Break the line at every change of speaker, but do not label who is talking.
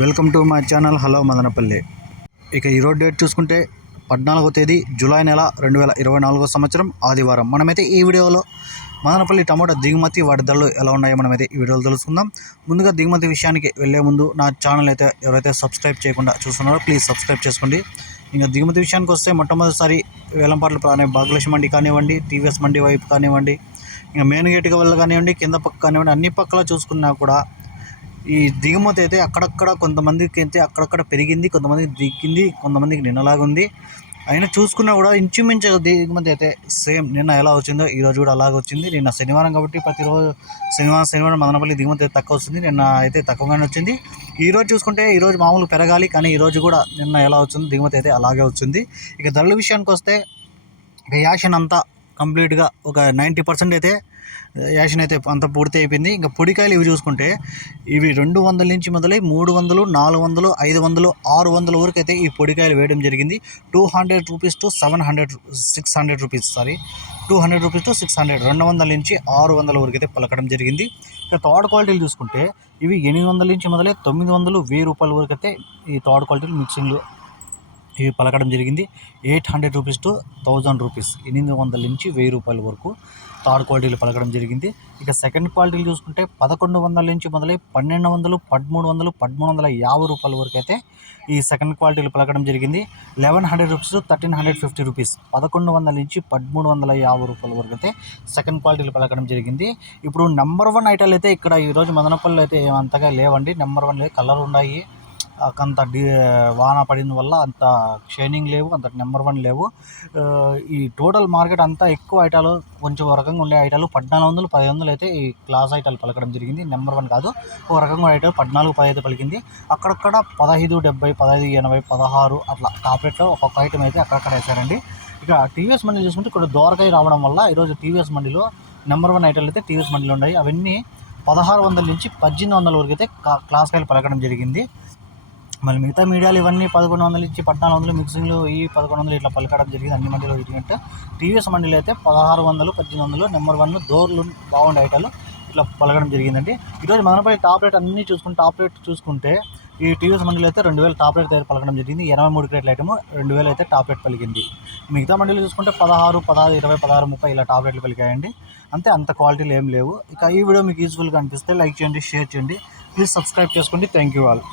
Welcome to my channel hello Madanapalle. ఇక ఈరోజు date చూసుకుంటే పద్నాలుగో తేదీ జూలై నెల రెండు వేల ఇరవై నాలుగో సంవత్సరం ఆదివారం. మనమైతే ఈ వీడియోలో మదనపల్లి టమాటా దిగుమతి వాటి ధరలు ఎలా ఉన్నాయో మనమైతే ఈ వీడియోలో తెలుసుకుందాం. ముందుగా దిగుమతి విషయానికి వెళ్ళే ముందు నా ఛానల్ అయితే ఎవరైతే సబ్స్క్రైబ్ చేయకుండా చూస్తున్నారో ప్లీజ్ సబ్స్క్రైబ్ చేసుకోండి. ఇంకా దిగుమతి విషయానికి వస్తే మొట్టమొదటిసారి వేలంపాట్లు ప్రాణే బాగులేష్ మండి కానివ్వండి టీవీఎస్ మండి వైపు కానివ్వండి ఇంకా మెయిన్ గేట్ వల్ల కానివ్వండి కింద పక్క కానివ్వండి అన్ని పక్కల చూసుకున్నా కూడా ఈ దిగుమతి అయితే అక్కడక్కడ కొంతమందికి అయితే అక్కడక్కడ పెరిగింది కొంతమందికి దిగింది కొంతమందికి నిన్నలాగా ఉంది. అయినా చూసుకున్నా కూడా ఇంచుమించు దిగుమతి అయితే సేమ్ నిన్న ఎలా వచ్చిందో ఈరోజు కూడా అలాగే వచ్చింది. నిన్న శనివారం కాబట్టి ప్రతిరోజు శనివారం శనివారం మదనపల్లి దిగుమతి అయితే తక్కువ వస్తుంది. నిన్న అయితే తక్కువగానే వచ్చింది. ఈరోజు చూసుకుంటే ఈరోజు మామూలు పెరగాలి కానీ ఈరోజు కూడా నిన్న ఎలా వచ్చింది దిగుమతి అయితే అలాగే వచ్చింది. ఇక ధరల విషయానికి వస్తే ఇక యాషన్ అంతా కంప్లీట్గా ఒక నైంటీ పర్సెంట్ అయితే యాషన్ అయితే అంత పూర్తి అయిపోయింది. ఇంకా పొడికాయలు ఇవి చూసుకుంటే ఇవి రెండు వందల నుంచి మొదలై మూడు వందలు నాలుగు వందలు ఐదు వందలు ఆరు వందల వరకు అయితే ఈ పొడికాయలు వేయడం జరిగింది. Two hundred rupees to seven hundred six hundred rupees sorry. Two hundred rupees to six hundred రెండు వందల నుంచి ఆరు వందల వరకు అయితే పలకడం జరిగింది. ఇక థర్డ్ క్వాలిటీలు చూసుకుంటే ఇవి ఎనిమిది వందల నుంచి మొదలై తొమ్మిది వందలు వెయ్యి రూపాయల వరకు అయితే ఈ థర్డ్ క్వాలిటీలు మిక్సింగ్లు ఇవి పలకడం జరిగింది. Eight hundred rupees to thousand rupees. ఎనిమిది వందల నుంచి వెయ్యి రూపాయల వరకు థర్డ్ క్వాలిటీలు పలకడం జరిగింది. ఇక సెకండ్ క్వాలిటీలు చూసుకుంటే పదకొండు వందల నుంచి మొదలై పన్నెండు వందలు పదమూడు వందలు పదమూడు వందల యాభై రూపాయల వరకు అయితే ఈ సెకండ్ క్వాలిటీలు పలకడం జరిగింది. Eleven hundred rupees thirteen hundred fifty rupees. పదకొండు వందల నుంచి పదమూడు వందల యాభై రూపాయల వరకు అయితే సెకండ్ క్వాలిటీలు పలకడం జరిగింది. ఇప్పుడు నెంబర్ వన్ ఐటాలు అయితే ఇక్కడ ఈరోజు మదనపల్లి అయితే ఏమంతగా లేవండి. నెంబర్ వన్ కలర్ ఉన్నాయి. అంత డి వాన పడిన వల్ల అంత షైనింగ్ లేవు అంత నెంబర్ వన్ లేవు. ఈ టోటల్ మార్కెట్ అంతా ఎక్కువ ఐటాలు కొంచెం ఒక రకంగా ఉండే ఐటాలు పద్నాలుగు వందలు పది వందలు అయితే ఈ క్లాస్ ఐటాలు పలకడం జరిగింది. నెంబర్ వన్ కాదు ఒక రకంగా ఐటాలు పద్నాలుగు పది అయితే పలికింది. అక్కడక్కడ పదహైదు డెబ్బై పదహైదు ఎనభై పదహారు అట్లా టాప్లెట్లో ఒక్కొక్క ఐటమ్ అయితే అక్కడక్కడ వేశారండి. ఇక టీవీఎస్ మండలి చూసుకుంటే ఇక్కడ దోరకాయ రావడం వల్ల ఈరోజు టీవీఎస్ మండిలో నెంబర్ వన్ ఐటాలు అయితే టీవీఎస్ మండలిలో ఉన్నాయి. అవన్నీ పదహారు వందల నుంచి పద్దెనిమిది వందల వరకు అయితే క్లాస్ కాయలు పలకడం జరిగింది. మళ్ళీ మిగతా మీడియాలు ఇవన్నీ పదకొండు వందలు ఇచ్చి పద్నాలుగు వందలు మిక్సింగ్లు ఈ పదకొండు వందలు ఇట్లా పలకడం జరిగింది. అన్ని మండీలో ఇటుకంటే టీవీఎస్ మండీలో అయితే పదహారు వందలు పద్దెనిమిది వందలు నెంబర్ వన్ దోర్లు బాగుండే ఐటాలు ఇట్లా పలకడం జరిగిందండి. ఈరోజు మనపై టాప్ రేట్ అన్నీ చూసుకుంటే టాప్ రేట్ చూసుకుంటే ఈ టీవీఎస్ మండీలో అయితే రెండు వేల టాప్ రేట్ పలకడం జరిగింది. ఎనభై మూడు క్రేట్ల ఐటమ్ రెండు వేలు అయితే టాప్ రేట్ పలికింది. మిగతా మండీలు చూసుకుంటే పదహారు పదహారు ఇరవై పదహారు ముప్పై ఇలా టాప్ రేట్లు పలికాయండి. అంతే అంత క్వాలిటీలు ఏం లేవు. ఇక ఈ వీడియో మీకు యూస్ఫుల్గా అనిపిస్తే లైక్ చేయండి షేర్ చేయండి. ప్లీజ్ సబ్స్క్రైబ్ చేసుకోండి. Thank you all.